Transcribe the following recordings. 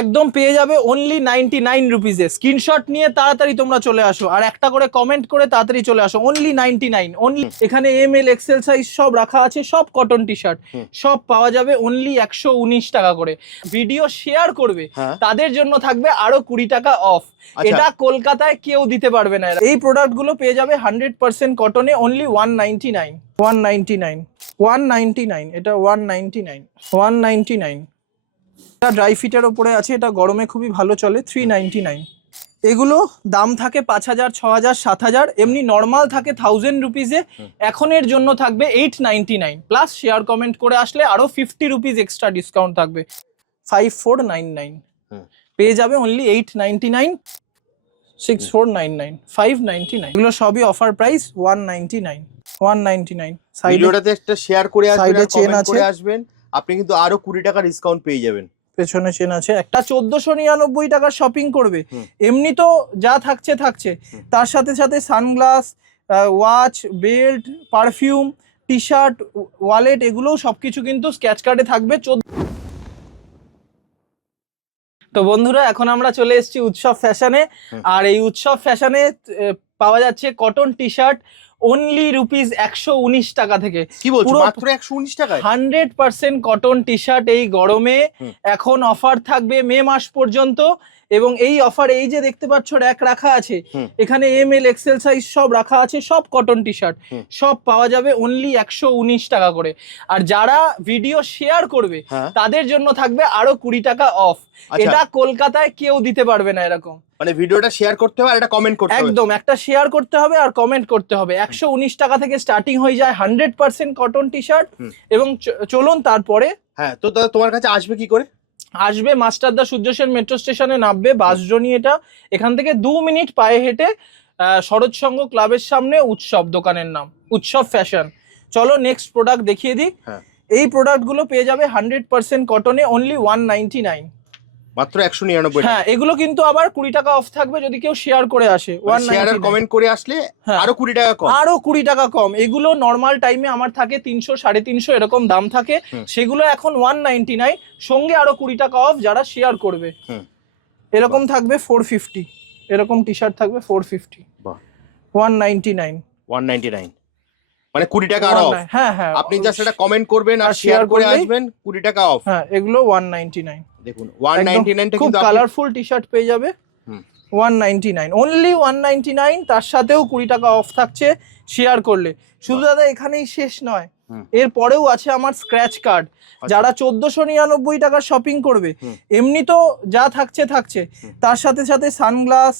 একদম পেয়ে যাবে অনলি 99 রুপিজে। স্ক্রিনশট নিয়ে তাড়াতাড়ি তোমরা চলে আসো, আর একটা করে কমেন্ট করে তাড়াতাড়ি চলে আসো। Only 99 only. এখানে ML এক্সেল সাইজ সব রাখা আছে, সব কটন টি শার্ট, সব পাওয়া যাবে অনলি 119 টাকা করে। ভিডিও শেয়ার করবে তাদের জন্য থাকবে আরো 20 টাকা অফ। এটা কলকাতায় কেউ দিতে পারবে না। এই প্রোডাক্ট গুলো পেয়ে যাবে 100% কটনে অনলি 199 199 199। এটা 199 এটা ড্রাই ফিটের ওপরে আছে, এটা গরমে খুবই ভালো চলে। 399। এগুলো দাম থাকে 5000, 6000, 7000, এমনি নর্মাল থাকে 1000 রুপিজে। এখন এর জন্য থাকবে 899 প্লাস শেয়ার কমেন্ট করে আসলে আরো 50 রুপিজ এক্সট্রা ডিসকাউন্ট থাকবে। 5499 পেয়ে যাবে অনলি 899। 6499 599। এগুলো সবই অফার প্রাইস 199 ভিডিওটাতে একটা শেয়ার করে আসবেন, কমেন্ট করে আসবেন, আপনি কিন্তু আরো 20 টাকা ডিসকাউন্ট পেয়ে যাবেন। পেছনে চেন আছে একটা। 1499 টাকার শপিং করবে, এমনি তো যা থাকছে তার সাথে সাথে sunglass, watch, belt, perfume, T shirt, wallet, এগুলোও সবকিছু কিন্তু স্ক্র্যাচ কার্ডে থাকবে। তো বন্ধুরা এখন আমরা চলে এসেছি উৎসব ফ্যাশনে, আর এই উৎসব ফ্যাশনে পাওয়া যাচ্ছে cotton T shirt only rupees 119 টাকা থেকে। কি বলছো, মাত্র 119 টাকায় 100% কটন টি শার্ট এই গরমে। এখন অফার থাকবে মে মাস পর্যন্ত, এবং এই অফার এই যে দেখতে পাচ্ছ র‍্যাক রাখা আছে, এখানে ML এক্সেল সাইজ সব রাখা আছে, সব কটন টি শার্ট, সব পাওয়া যাবে অনলি 119 টাকা করে। আর যারা ভিডিও শেয়ার করবে তাদের জন্য থাকবে আরো 20 টাকা অফ। এটা কলকাতায় কেউ দিতে পারবে না এরকম। মানে ভিডিওটা শেয়ার করতে হবে আর একটা কমেন্ট করতে হবে। একদম, একটা শেয়ার করতে হবে আর কমেন্ট করতে হবে। 119 টাকা থেকে স্টার্টিং হয়ে যায় 100% কটন টি শার্ট। এবং চলুন তারপরে, হ্যাঁ তো দাদা তোমার কাছে আসবে কি করে? আসবে মাস্টারদা সূর্য সেন মেট্রো স্টেশনে নামবে, বাসজনি এটা। এখান থেকে 2 মিনিট পায়ে হেঁটে শরৎ সংঘ ক্লাবের সামনে উৎসব, দোকানের নাম উৎসব ফ্যাশন। চলো নেক্সট প্রোডাক্ট দেখিয়ে দিই। এই প্রোডাক্ট গুলো পেয়ে যাবে 100% কটনে অনলি 199, মাত্র 199। হ্যাঁ এগুলো কিন্তু আবার 20 টাকা অফ থাকবে যদি কেউ শেয়ার করে আসে। শেয়ার আর কমেন্ট করে আসলে আরো 20 টাকা কম, আরো 20 টাকা কম। এগুলো নরমাল টাইমে আমার থাকে 300, 350 এরকম দাম থাকে, সেগুলো এখন 199, সঙ্গে আরো 20 টাকা অফ যারা শেয়ার করবে। এরকম থাকবে 450, এরকম টি শার্ট থাকবে 450। বাহ, 199 মানে 20 টাকা আরো অফ। হ্যাঁ, আপনি জাস্ট এটা কমেন্ট করবেন আর শেয়ার করে আসবেন, 20 টাকা অফ। হ্যাঁ এগুলো 199। দেখুন 199 টা কিন্তু কালারফুল টি শার্ট পেয়ে যাবে 199, অনলি 199। তার সাথেও 20 টাকা অফ থাকছে শেয়ার করলে। শুধু দাদা এখানেই শেষ নয়, এর পরেও আছে আমার স্ক্র্যাচ কার্ড। যারা 1499 টাকার শপিং করবে, এমনি তো যা থাকছে তার সাথে সাথে sunglass,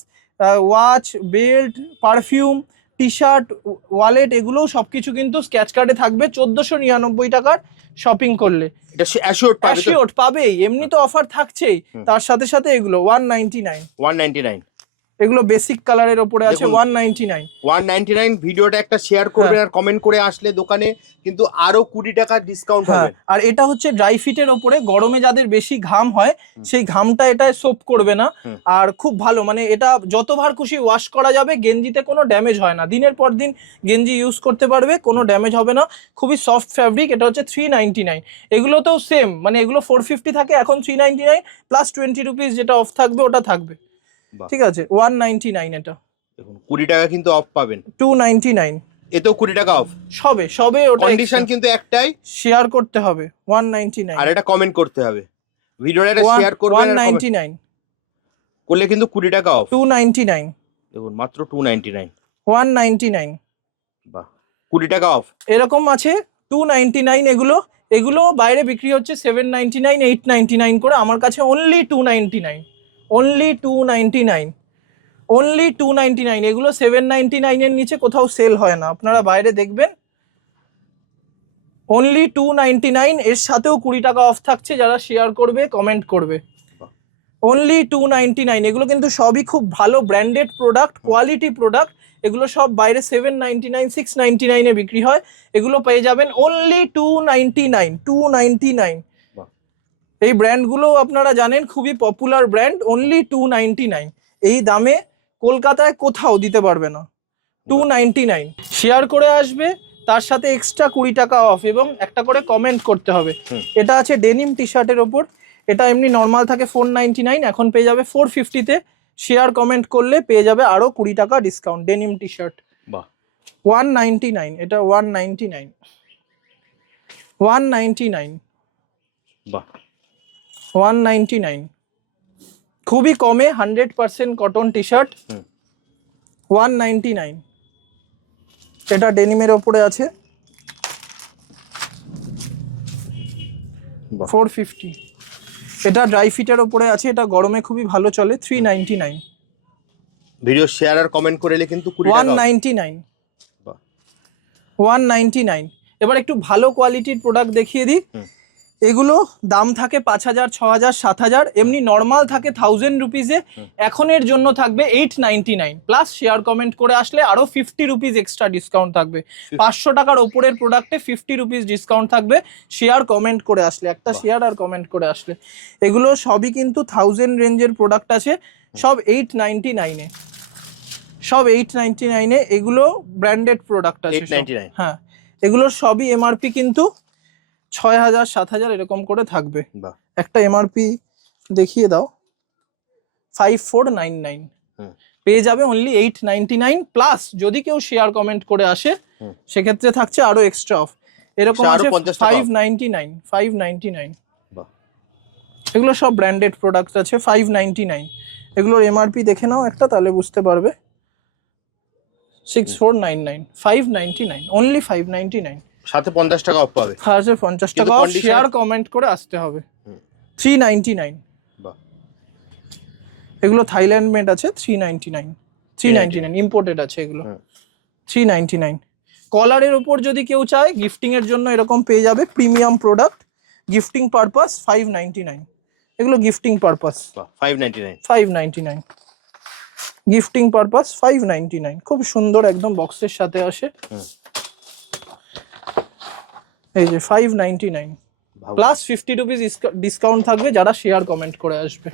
watch, belt, perfume, T shirt, wallet, এগুলোও সবকিছু কিন্তু স্ক্র্যাচ কার্ডে থাকবে 1499 টাকার শপিং করলে। এটা অ্যাসিওরড পাবেই, এমনি তো অফার থাকছেই, তার সাথে সাথে এগুলো 199। এগুলো বেসিক কালারের উপরে আছে 199। ভিডিওটা একটা শেয়ার করবেন আর কমেন্ট করে আসলে দোকানে কিন্তু আরো 20 টাকা ডিসকাউন্ট হবে। আর এটা হচ্ছে ড্রাই ফিটের উপরে, গরমে যাদের বেশি ঘাম হয় সেই ঘামটা এটায় সোপ করবে না। আর খুব ভালো, মানে এটা যতবার খুশি ওয়াশ করা যাবে, গেঞ্জিতে কোনো ড্যামেজ হয় না, দিনের পর দিন গেঞ্জি ইউজ করতে পারবে, কোনো ড্যামেজ হবে না। খুবই সফট ফ্যাব্রিক। এটা হচ্ছে 399। এগুলোতেও সেম, মানে এগুলো 450 থাকে, এখন 399 প্লাস 20 রুপিস যেটা অফ থাকবে ওটা থাকবে। ঠিক আছে 199। এটা দেখুন 20 টাকা কিন্তু অফ পাবেন। 299, এতেও 20 টাকা অফ। সবে ওটা কন্ডিশন কিন্তু একটাই, শেয়ার করতে হবে 199 আর এটা কমেন্ট করতে হবে। ভিডিওটা শেয়ার করবেন আর 199 করলে কিন্তু 20 টাকা অফ। 299, দেখুন মাত্র 299। 199, বাহ, 20 টাকা অফ। এরকম আছে 299। এগুলো বাইরে বিক্রি হচ্ছে 799, 899 করে, আমার কাছে অনলি 299, অনলি 299। এগুলো 799 এর নিচে কোথাও সেল হয় না, আপনারা বাইরে দেখবেন। অনলি 299, এর সাথেও 20 টাকা অফ থাকছে যারা শেয়ার করবে, কমেন্ট করবে। অনলি 299। এগুলো কিন্তু সবই খুব ভালো ব্র্যান্ডেড প্রোডাক্ট, কোয়ালিটি প্রোডাক্ট। এগুলো সব বাইরে 799, 699 এ বিক্রি হয়, এগুলো পেয়ে যাবেন অনলি 299। এই ব্র্যান্ডগুলো আপনারা জানেন খুবই পপুলার ব্র্যান্ড, অনলি 299। এই দামে কলকাতায় কোথাও দিতে পারবে না। 299 শেয়ার করে আসবে, তার সাথে এক্সট্রা 20 টাকা অফ, এবং একটা করে কমেন্ট করতে হবে। এটা আছে ডেনিম টি শার্টের ওপর, এটা এমনি নর্মাল থাকে 499, এখন পেয়ে যাবে 450-তে। শেয়ার কমেন্ট করলে পেয়ে যাবে আরো 20 টাকা ডিসকাউন্ট। ডেনিম টি শার্ট বাহ 199, এটা 199, 199, বাহ 199, খুবই কমে 100% কটন টি শার্ট 199। এটা ডেনিমের ওপরে আছে বাহ 450। এটা ড্রাই ফিটের ওপরে আছে, এটা গরমে খুবই ভালো চলে 399, ভিডিও শেয়ার আর কমেন্ট করে এলে কিন্তু 20 টাকা 199, বাহ 199। এবার একটু ভালো কোয়ালিটির প্রোডাক্ট দেখিয়ে দিই। এগুলো দাম থাকে 5000, 6000, 7000, এমনি নর্মাল থাকে 1000 রুপিজে। এখন এর জন্য থাকবে 899, প্লাস শেয়ার কমেন্ট করে আসলে আরো 50 রুপিজ এক্সট্রা ডিসকাউন্ট থাকবে। 500 টাকার ওপরের প্রোডাক্টে 50 রুপিজ ডিসকাউন্ট থাকবে শেয়ার কমেন্ট করে আসলে, একটা শেয়ার আর কমেন্ট করে আসলে। এগুলো সবই কিন্তু 1000 রেঞ্জের প্রোডাক্ট আছে, সব 899-এ, সব 899-এ। এগুলো ব্র্যান্ডেড প্রোডাক্ট আছে সব। 899 হ্যাঁ, এগুলোর সবই এমআরপি কিন্তু 6000, 7000 এরকম করে থাকবে। বাহ একটা এমআরপি দেখিয়ে দাও, 5499, পেয়ে যাবে অনলি 899, প্লাস যদি কেউ শেয়ার কমেন্ট করে আসে সেক্ষেত্রে থাকছে আরো এক্সট্রা অফ। এরকম আরো আছে 50 টাকা off। 599, 599। বাহ এগুলো সব ব্র্যান্ডেড প্রোডাক্ট আছে 599। এগুলোর এমআরপি দেখে নাও একটা, তাহলে বুঝতে পারবে। 6499, 599, অনলি 599। সাথে 50 টাকা অফ পাবে। 50 টাকা শেয়ার কমেন্ট করে আসতে হবে। 399, বাহ এগুলো থাইল্যান্ড মেড আছে 399, 399 ইম্পোর্টেড আছে এগুলো 399। কলারের উপর যদি কেউ চায় গিফটিং এর জন্য এরকম পেয়ে যাবে প্রিমিয়াম প্রোডাক্ট, গিফটিং পারপাস 599। এগুলো গিফটিং পারপাস বাহ 599 599, গিফটিং পারপাস 599, খুব সুন্দর একদম বক্সের সাথে আসে। এই যে 599, প্লাস 50 রুপিস ডিসকাউন্ট থাকবে যারা শেয়ার কমেন্ট করে আসবে।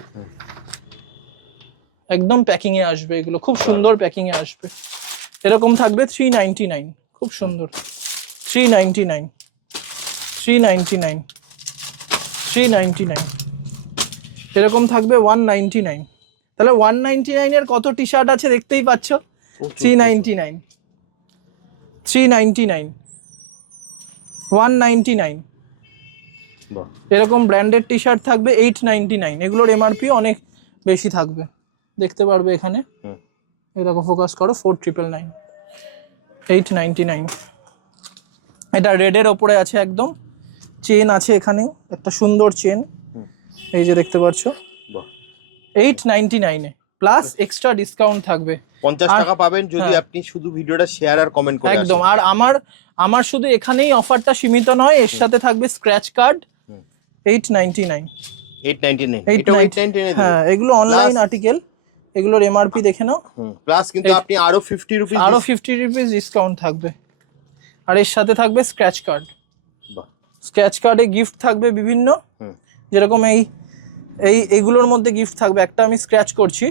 একদম প্যাকিং এ আসবে, এগুলো খুব সুন্দর প্যাকিং এ আসবে। এরকম থাকবে 399, খুব সুন্দর 399, 399, 399। এরকম থাকবে 199। তাহলে 199 এর কত টি শার্ট আছে দেখতেই পাচ্ছ। 399, 399, 199। বাহ এরকম ব্র্যান্ডেড টি শার্ট থাকবে 899। এগুলোর এমআরপি অনেক বেশি থাকবে, দেখতে পারবে এখানে। এরকম ফোকাস করো 4999, 899। এটা রেডের ওপরে আছে একদম, চেন আছে এখানে একটা সুন্দর চেন, এই যে দেখতে পাচ্ছ। বাহ 899-এ প্লাস এক্সট্রা ডিসকাউন্ট থাকবে। 50 টাকা পাবেন যদি আপনি শুধু ভিডিওটা শেয়ার আর কমেন্ট করে আসেন। একদম। আর আমার শুধু এখানেই অফারটা সীমিত নয়, এর সাথে থাকবে স্ক্র্যাচ কার্ড 899, 899 এটা 899 হ্যাঁ। এগুলো অনলাইন আর্টিকেল, এগুলোর এমআরপি দেখে নাও। প্লাস কিন্তু আপনি আরো 50 রুপিস আরো 50 রুপিস ডিসকাউন্ট থাকবে। আর এর সাথে থাকবে স্ক্র্যাচ কার্ড। বাহ স্ক্র্যাচ কার্ডে গিফট থাকবে বিভিন্ন, যেরকম এইগুলোর মধ্যে গিফট থাকবে। একটা আমি স্ক্র্যাচ করছি,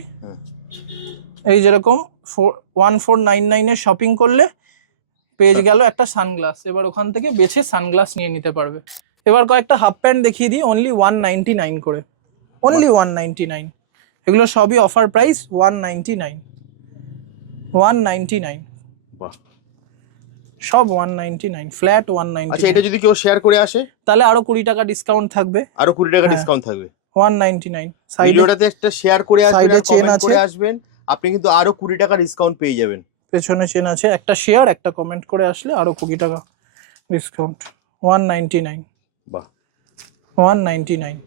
এই যেরকম 1499 এর শপিং করলে পেয়ে গেল একটা সানগ্লাস। এবার ওখান থেকে বেছে সানগ্লাস নিয়ে নিতে পারবে। এবার কয়েকটা হাফ প্যান্ট দেখিয়ে দিই, অনলি 199 করে, অনলি 199। এগুলো সবই অফার প্রাইস 199, 199। বাহ সব 199, ফ্ল্যাট 199। আচ্ছা এটা যদি কেউ শেয়ার করে আসে তাহলে আরো 20 টাকা ডিসকাউন্ট থাকবে, আরো 20 টাকা ডিসকাউন্ট থাকবে 199। ভিডিওটাতে একটা শেয়ার করে আসবেন, সাইডে চেন কমেন্ট আছে, করে আসবেন, আপনি কিন্তু আরো 20 টাকা ডিসকাউন্ট পেয়ে যাবেন। পেছনে চেন আছে, একটা শেয়ার একটা কমেন্ট করে আসলে আরো 20 টাকা ডিসকাউন্ট 199, বাহ 199।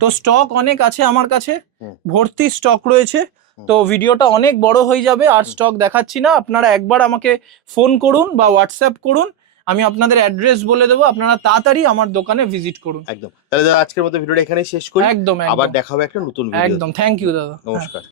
তো স্টক অনেক আছে আমার কাছে, ভর্তি স্টক রয়েছে। তো ভিডিওটা অনেক বড় হয়ে যাবে, আর স্টক দেখাচ্ছি না। আপনারা একবার আমাকে ফোন করুন বা হোয়াটসঅ্যাপ করুন, আমি আপনাদের অ্যাড্রেস বলে দেবো, আপনারা তাড়াতাড়ি আমার দোকানে ভিজিট করুন। একদম। তাহলে দাদা আজকের মতো ভিডিওটা এখানেই শেষ করি, একদম আবার দেখা হবে একটা নতুন ভিডিও। একদম। থ্যাংক ইউ দাদা, নমস্কার।